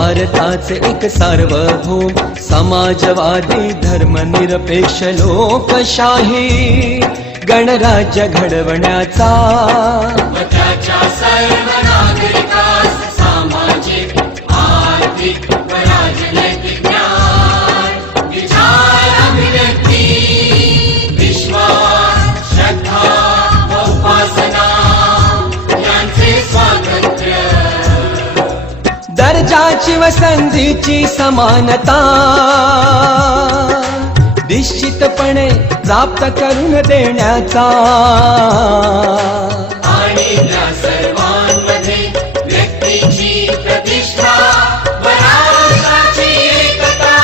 भारताचे एक सार्वभौम समाजवादी धर्मनिरपेक्ष लोकशाही गणराज्य घडवण्याचा त्याच्या सर्व नागरिकास सामाजिक आर्थिक व राजनैतिक न्याय विचार अभिव्यक्ती विश्वास श्रद्धा व उपासना यांचे स्वातंत्र्य दर्जाची व संधीची समानता निश्चितपणे प्राप्त करून देण्याचा आणि त्या सर्वांमध्ये व्यक्तीची प्रतिष्ठा व राष्ट्राची एकता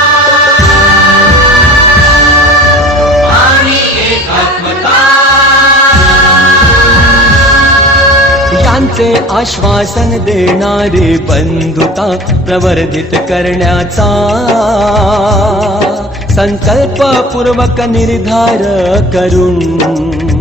आणि एकात्मता यांचे आश्वासन देणारी बंधुता प्रवर्धित करण्याचा संकल्पपूर्वक निर्धार करून